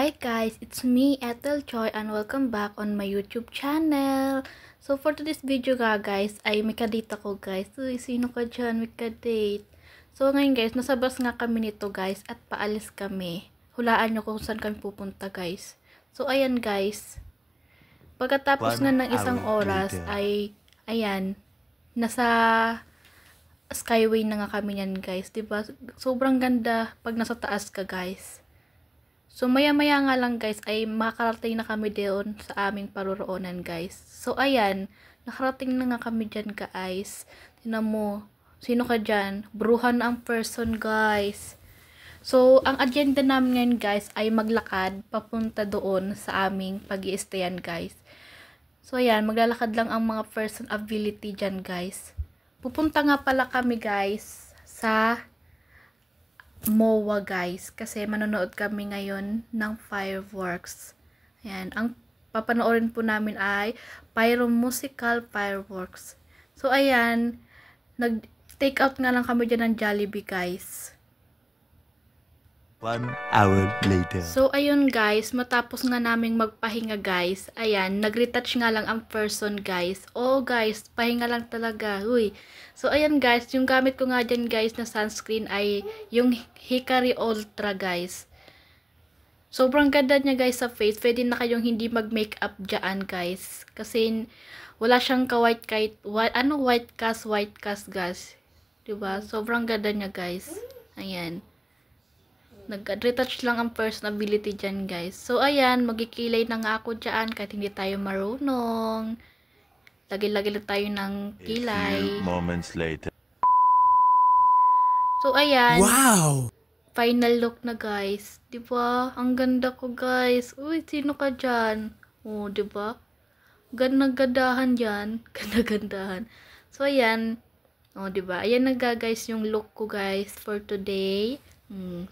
Hi guys, it's me Ethel Choi and welcome back on my YouTube channel. So for today's video guys, ay may kadate ako guys. Uy, sino ka dyan? May kadate. So ngayon guys, nasa bus nga kami nito guys at paalis kami. Hulaan nyo kung saan kami pupunta guys. So ayan guys, pagkatapos nga ng isang oras ay, ayan, nasa skyway na nga kami yan guys. Diba? Sobrang ganda pag nasa taas ka guys. So, maya-maya nga lang guys, ay makakarating na kami doon sa aming paroroonan guys. So, ayan, nakarating na nga kami dyan guys. Tingnan mo, sino ka dyan? Bruhan ang person guys. So, ang agenda namin ngayon guys, ay maglakad papunta doon sa aming pag-i-stayan guys. So, ayan, maglalakad lang ang mga person ability dyan guys. Pupunta nga pala kami guys sa MOA guys, kasi manonood kami ngayon ng fireworks. Ayan, ang papanoorin po namin ay Pyro Musical Fireworks. So ayan, nag-take out nga lang kami dyan ng Jollibee guys. 1 hour later. So ayun guys, matapos nga naming magpahinga guys, ayan, nag-retouch nga lang ang person guys. Oh guys, pahinga lang talaga. Uy. So ayan guys, yung gamit ko nga dyan guys na sunscreen ay yung Hikari Ultra guys. Sobrang ganda niya guys sa face. Pwede na kayong hindi mag-makeup dyan guys. Kasi wala siyang ka-white cast guys. Diba? Sobrang ganda niya guys. Ayan. Nag-retouch lang ang personality dyan guys. So ayan, magkikilay na nga ako dyan kahit hindi tayo marunong. Lagi-lagi lang tayo ng kilay. A few moments later. So ayan. Wow! Final look na guys. Diba? Ang ganda ko guys. Uy, sino ka dyan? Oh, diba? Ganda-gandahan dyan. Ganda-gandahan. So ayan. Oh, diba? Ayan na guys yung look ko guys for today.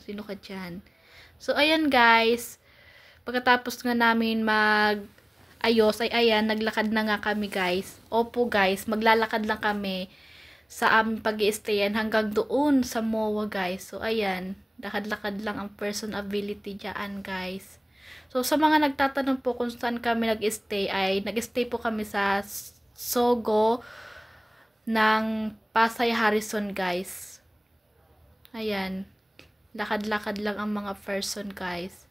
Sino ka dyan? So, ayan guys. Pagkatapos nga namin ayos, ay ayan, naglakad na nga kami guys. Opo guys, maglalakad lang kami sa aming pag-i-stayan hanggang doon sa MOA guys. So, ayan, lakad-lakad lang ang person ability dyan guys. So, sa mga nagtatanong po kung saan kami nag-stay, ay nag-stay po kami sa Sogo ng Pasay Harrison guys. Ayan. Lakad-lakad lang ang mga person guys.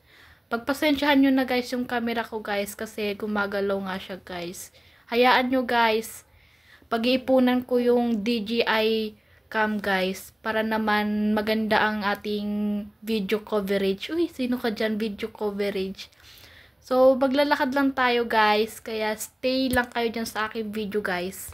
Pagpasensyahan nyo na guys yung camera ko guys kasi gumagalaw nga siya guys. Hayaan nyo guys. Pag-iipunan ko yung DJI cam guys para naman maganda ang ating video coverage. Uy, sino ka dyan video coverage? So, maglalakad lang tayo guys. Kaya stay lang kayo dyan sa aking video guys.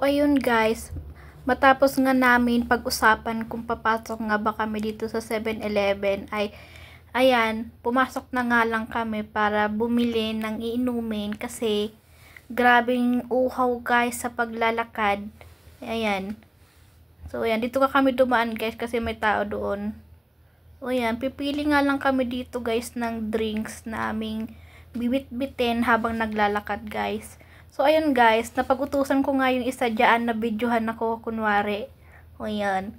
So, ayun guys, matapos nga namin pag-usapan kung papasok nga ba kami dito sa 7-Eleven, ay, ayan, pumasok na nga lang kami para bumili ng iinumin kasi grabing uhaw guys sa paglalakad. Ayan. So, ayan, dito ka kami dumaan guys kasi may tao doon. So, ayan, pipili nga lang kami dito guys ng drinks na aming bibit-bitin habang naglalakad guys. So, ayun guys, napag-utusan ko nga yung isa dyan na videohan ako, kunwari. O, ayan.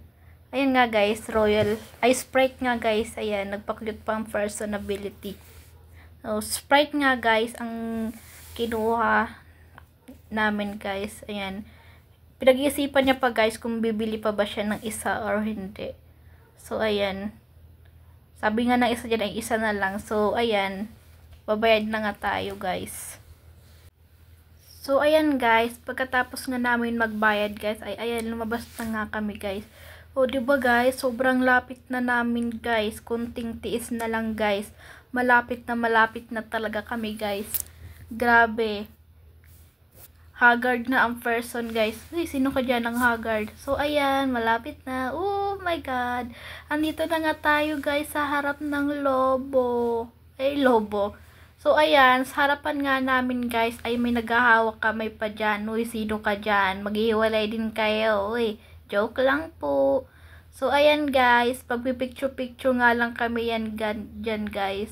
Ayan nga guys, Royal. Ay, Sprite nga guys. Ayan, nagpa-cute pa ang personability. So, Sprite nga guys, ang kinuha namin guys. Ayan. Pinag-iisipan niya pa guys kung bibili pa ba siya ng isa or hindi. So, ayan. Sabi nga ng isa dyan ay isa na lang. So, ayan. Babayad na nga tayo guys. So, ayan guys, pagkatapos nga namin magbayad guys, ay ayan, lumabas na nga kami guys. O, diba guys, sobrang lapit na namin guys, kunting tiis na lang guys. Malapit na talaga kami guys. Grabe. Haggard na ang person guys. Uy, sino ka dyan ang haggard? So, ayan, malapit na. Oh my God. Andito na nga tayo guys sa harap ng lobo. Lobo. So, ayan, sa harapan nga namin, guys, ay may naghahawak kamay pa dyan. Uy, sino ka dyan? Maghihiwalay din kayo. Uy, joke lang po. So, ayan, guys, pagpipicture-picture nga lang kami yan dyan, guys.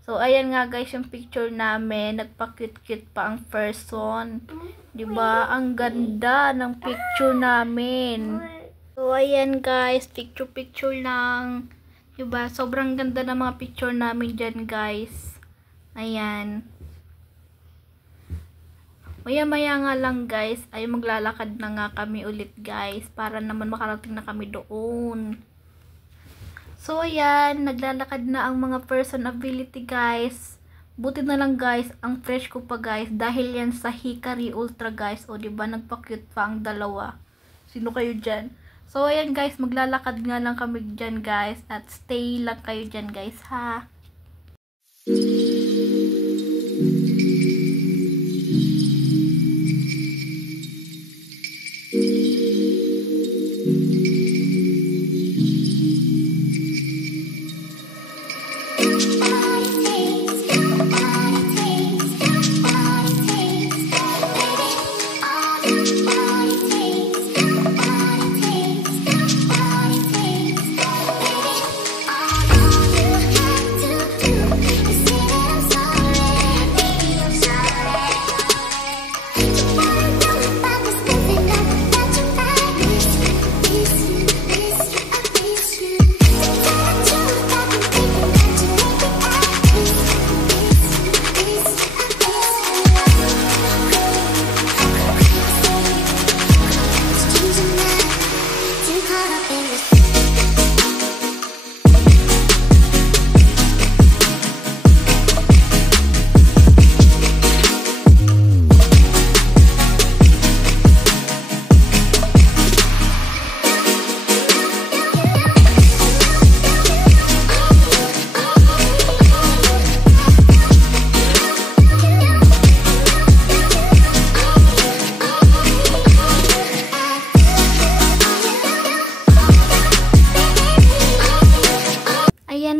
So, ayan nga, guys, yung picture namin. Nagpa-cute-cute pa ang person. Diba? Ang ganda ng picture namin. So, ayan, guys, picture-picture lang. Diba? Sobrang ganda ng mga picture namin dyan, guys. Ayan. Maya-maya nga lang guys, ay maglalakad na nga kami ulit guys, para naman makarating na kami doon. So ayan, naglalakad na ang mga personability guys. Buti na lang guys, ang fresh ko pa guys, dahil yan sa Hikari Ultra guys. O diba, nagpa-cute pa ang dalawa. Sino kayo dyan? So ayan guys, maglalakad nga lang kami dyan guys, at stay lang kayo dyan guys ha.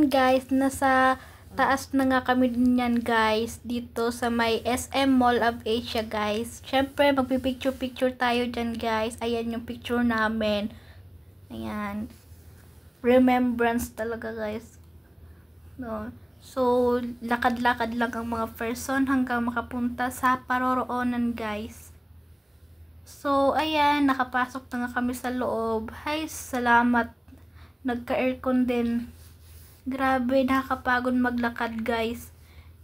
Guys, nasa taas na nga kami niyan guys, dito sa may SM Mall of Asia guys. Syempre magpipicture-picture tayo dyan guys. Ayan yung picture namin. Ayan. Remembrance talaga guys. No. So, lakad-lakad lang ang mga person hanggang makapunta sa paroroonan guys. So, ayan, nakapasok na nga kami sa loob. Hay, salamat. Nagka-aircon din. Grabe, nakakapagod maglakad guys.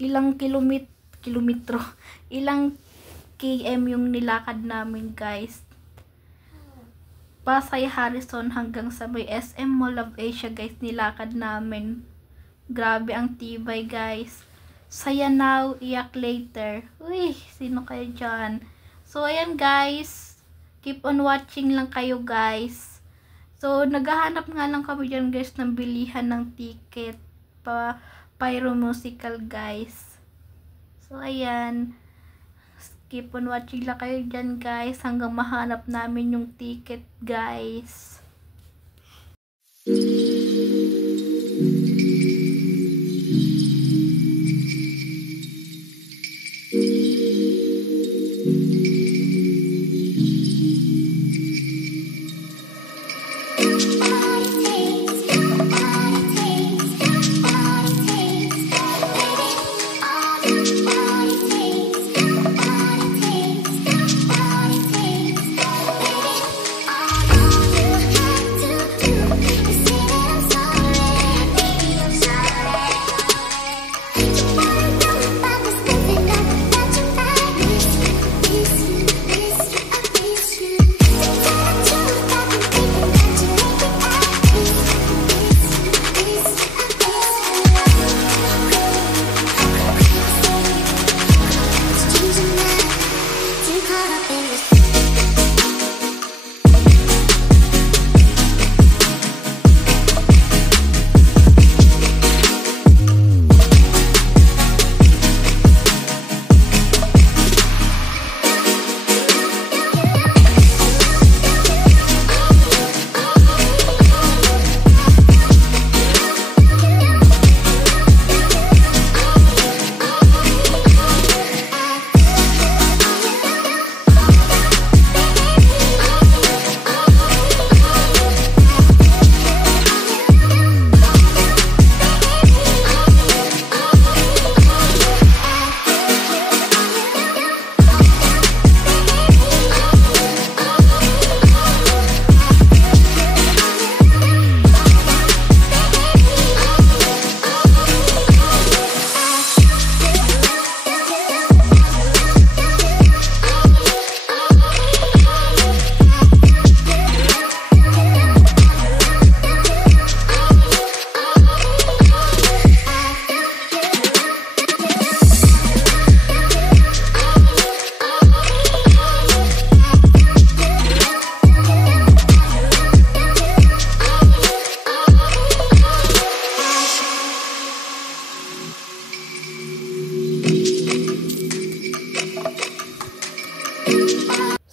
Ilang kilometro, ilang km yung nilakad namin guys. Pasay Harrison hanggang sa may SM Mall of Asia guys, nilakad namin. Grabe ang tibay guys. Saya now, iyak later. Uy, sino kayo dyan? So, ayan guys. Keep on watching lang kayo guys. So, naghahanap nga lang kami dyan guys ng bilihan ng ticket Pyro Musical guys. So, ayan. keep on watching lang kayo dyan guys hanggang mahanap namin yung ticket guys.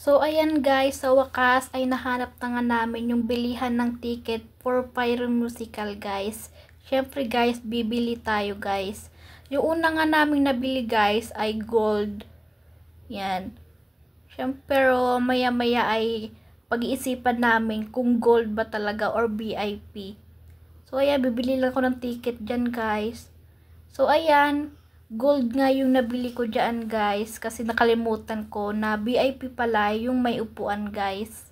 So, ayan guys, sa wakas ay nahanap na nga namin yung bilihan ng ticket for Pyro Musical guys. Syempre guys, bibili tayo guys. Yung una nga namin nabili guys ay gold. Yan. Syempre, pero maya maya ay pag-iisipan namin kung gold ba talaga or VIP. So, ayan, bibili lang ko ng ticket dyan guys. So, ayan. Gold nga yung nabili ko dyan guys kasi nakalimutan ko na VIP pala yung may upuan guys.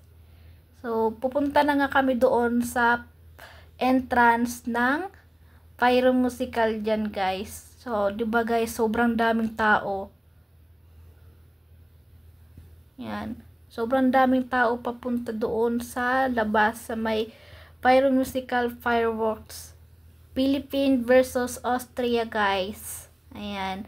So pupunta na nga kami doon sa entrance ng Pyro Musical dyan guys. So diba guys, sobrang daming tao. Yan. Sobrang daming tao papunta doon sa labas sa may Pyro Musical Fireworks Philippines versus Austria guys. Ayan.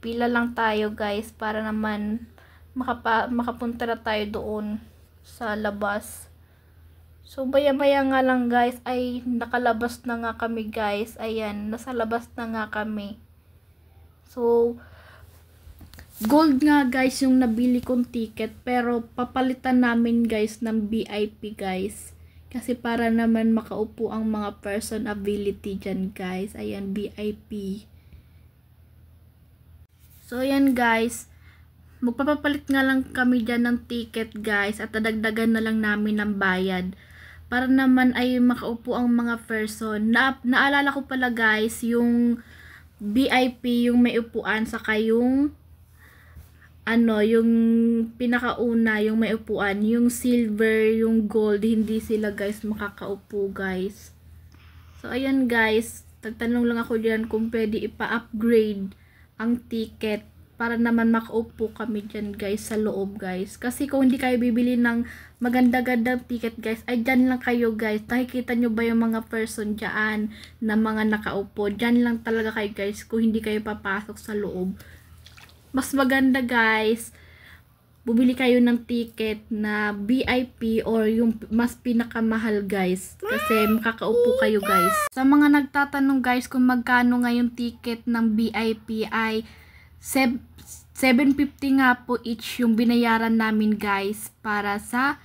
Pila lang tayo guys para naman makapunta na tayo doon sa labas. So maya nga lang guys ay nakalabas na nga kami guys. Ayan, nasa labas na nga kami. So gold nga guys yung nabili kong ticket pero papalitan namin guys ng VIP guys. Kasi para naman makaupo ang mga person ability dyan guys. Ayan, VIP. So, ayan guys. Magpapapalit nga lang kami dyan ng ticket guys. At dadagdagan na lang namin ng bayad. Para naman ay makaupo ang mga person. Naalala ko pala guys, yung VIP, yung may upuan, saka yung yung pinakauna, yung may upuan, yung silver, yung gold, hindi sila guys makakaupo guys. So ayan guys, tagtanong lang ako diyan kung pwede ipa-upgrade ang ticket para naman makaupo kami diyan guys sa loob guys. Kasi kung hindi kayo bibili ng maganda-gandang ticket guys, ay dyan lang kayo guys. Nakikita nyo ba yung mga person dyan na mga nakaupo? Dyan lang talaga kayo guys kung hindi kayo papasok sa loob. Mas maganda guys, bumili kayo ng ticket na VIP or yung mas pinakamahal guys. Kasi makakaupo kayo guys. Sa mga nagtatanong guys kung magkano nga yung ticket ng VIP ay 750 nga po each yung binayaran namin guys para sa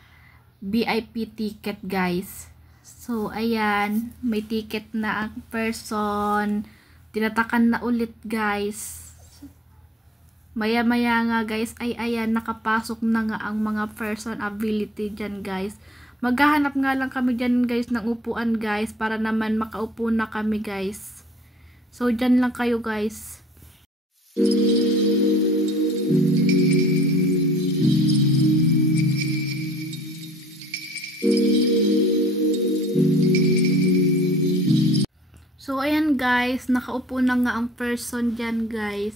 VIP ticket guys. So ayan, may ticket na ang person. Tinatakan na ulit guys. Maya maya nga guys ay ayan, nakapasok na nga ang mga person ability dyan guys. Maghahanap nga lang kami dyan guys ng upuan guys para naman makaupo na kami guys. So dyan lang kayo guys. So ayan guys, nakaupo na nga ang person dyan guys.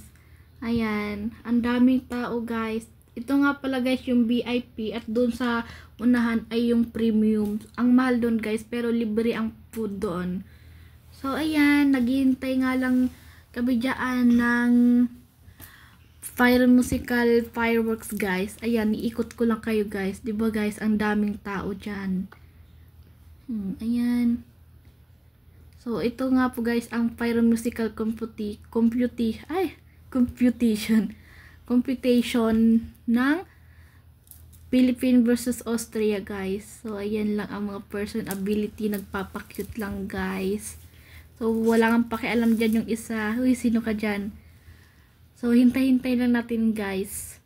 Ayan, ang daming tao guys. Ito nga pala guys yung VIP at doon sa unahan ay yung premium. Ang mahal doon guys pero libre ang food doon. So ayan, naghihintay nga lang kami dyan ng musical fireworks guys. Ayan, iikot ko lang kayo guys. Diba guys, ang daming tao dyan. Ayan. So ito nga po guys ang musical computation ng Philippines versus Austria guys. So ayan lang ang mga person ability, nagpapakute lang guys. So wala kang pakialam dyan yung isa. Uy, sino ka dyan? So hintay-hintay lang natin guys.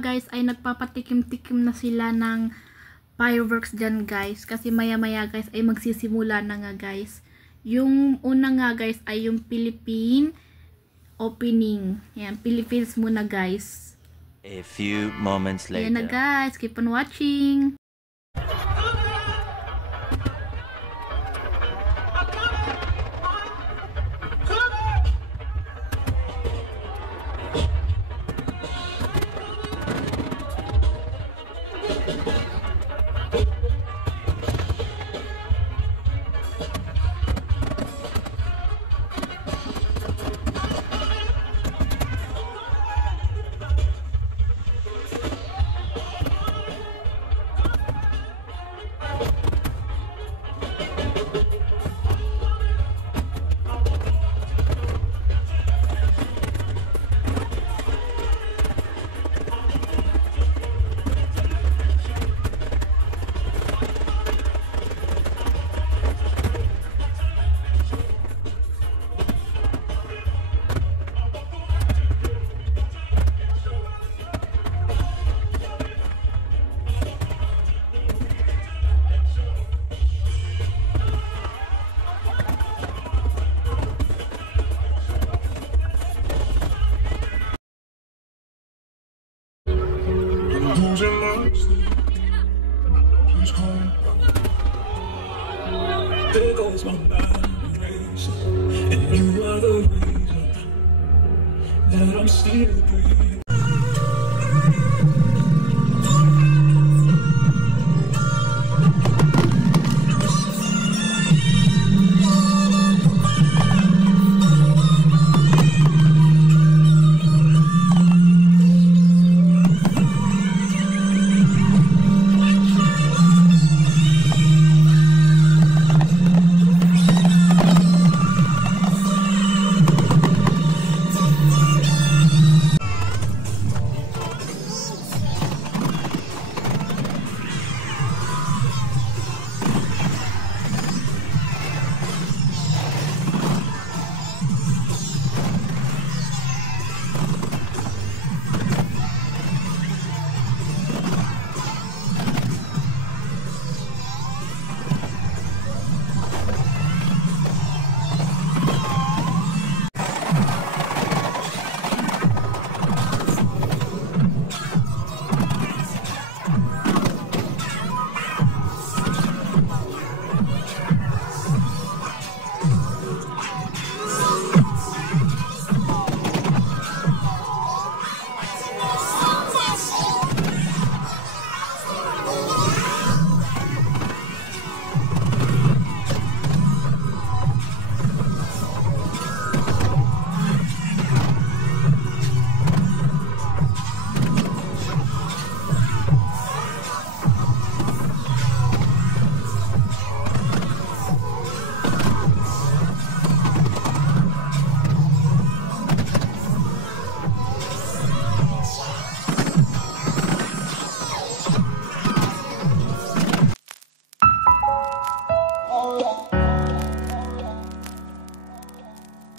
Guys ay nagpapatikim-tikim na sila ng fireworks dyan guys, kasi maya maya guys ay magsisimula na nga guys. Yung una nga guys ay yung Philippine opening. Yan, Philippines muna guys. A few moments later. Yan na guys, keep on watching. There goes my mind racing, and you are the reason that I'm still breathing.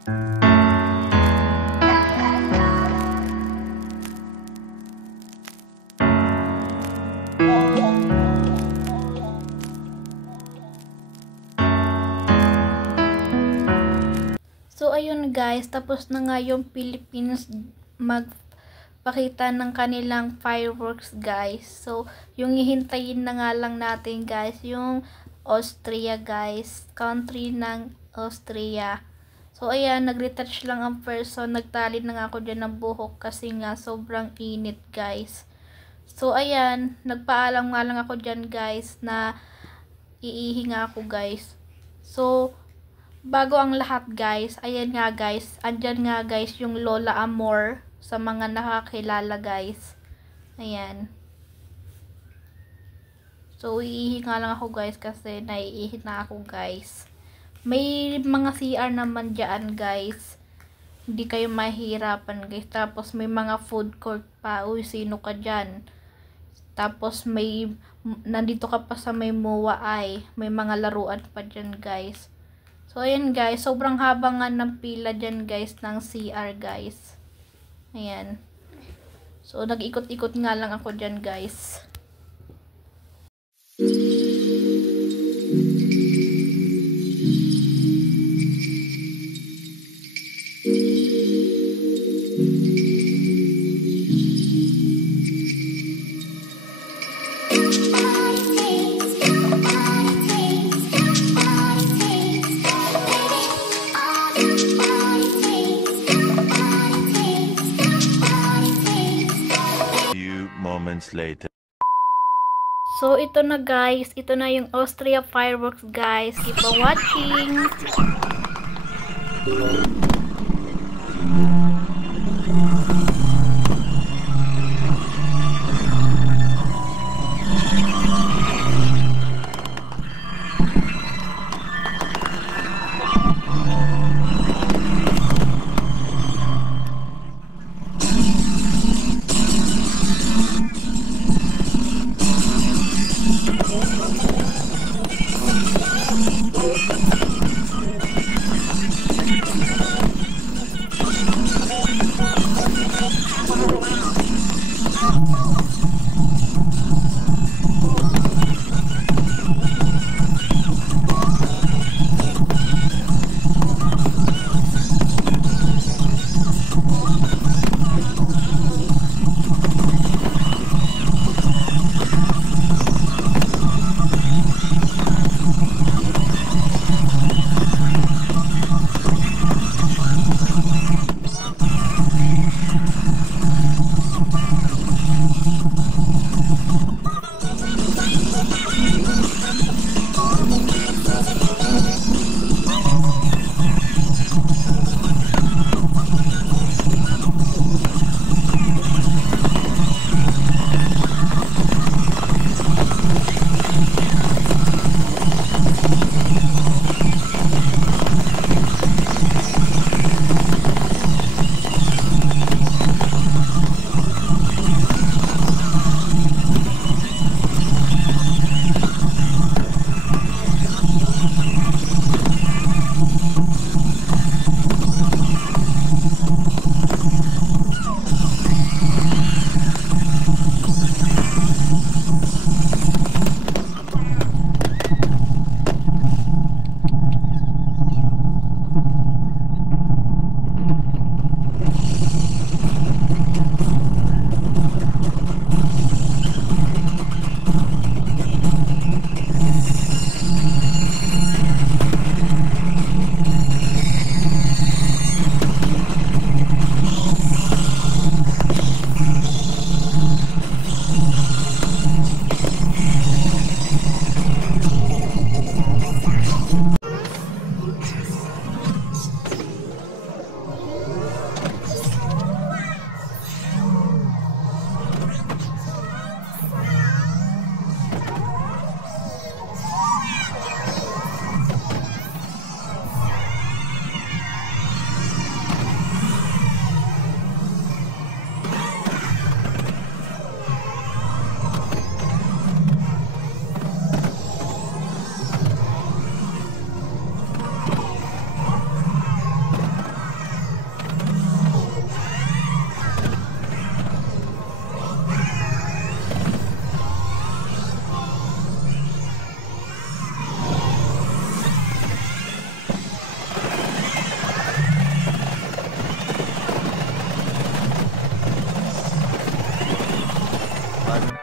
So, ayun guys, tapos na nga yung Philippines magpakita ng kanilang fireworks guys. So, yung hihintayin na nga lang natin guys, yung Austria guys, country ng Austria. So, ayan, nag-retouch lang ang person, nagtali na nga ako dyan ng buhok kasi nga sobrang init guys. So, ayan, nagpaalam nga lang ako dyan guys na iihi nga ako guys. So, bago ang lahat guys, ayan nga guys, andyan nga guys yung Lola Amor sa mga nakakilala guys. Ayan. So, iihi nga lang ako guys kasi naiihi na ako guys. May mga CR naman dyan guys. Hindi kayo mahirapan guys. Tapos may mga food court pa. Uy, sino ka dyan? Tapos nandito ka pa sa may MOA ay. May mga laruan pa dyan guys. So, ayan guys, sobrang haba nga ng pila dyan guys, ng CR guys. Ayan. So, nag-ikot-ikot nga lang ako dyan guys. Moments later. So, ito na guys. Ito na yung Austria fireworks guys. Keep on watching.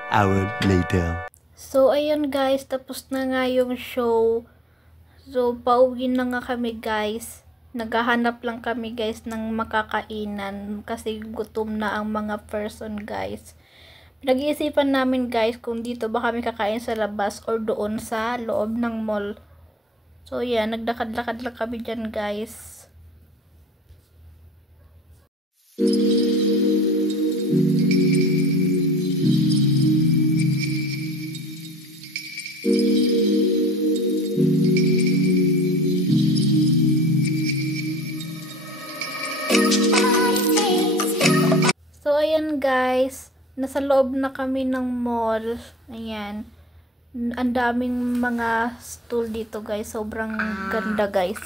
hour later. So, ayun guys, tapos na nga yung show. So, pauwi na nga kami guys. Naghahanap lang kami guys ng makakainan kasi gutom na ang mga person guys. Pinag-iisipan namin guys kung dito ba kami kakain sa labas or doon sa loob ng mall. So, yan, nagdakad-lakad lang kami dyan guys. So, ayan guys, nasa loob na kami ng mall. Ayan. Ang daming mga stool dito guys. Sobrang ganda guys.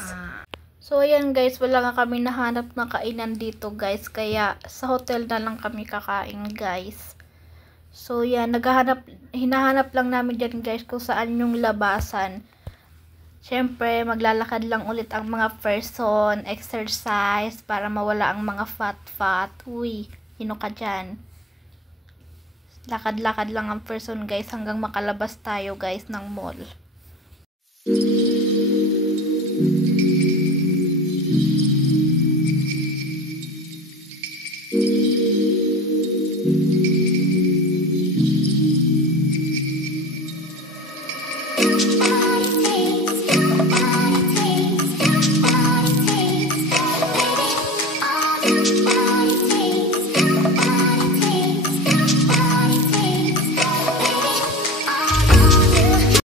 So, ayan guys, wala nga kami nahanap na kainan dito guys. Kaya, sa hotel na lang kami kakain guys. So, yan, hinahanap lang namin dyan guys kung saan yung labasan. Siyempre, maglalakad lang ulit ang mga person, exercise, para mawala ang mga fat. Uy, sino ka dyan? Lakad-lakad lang ang person guys hanggang makalabas tayo guys ng mall.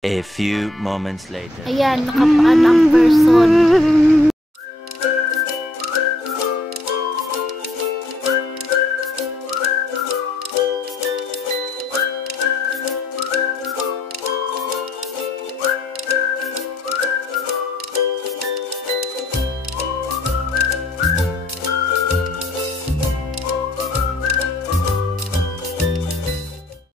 A few moments later. Ayan, nakapaan ang person.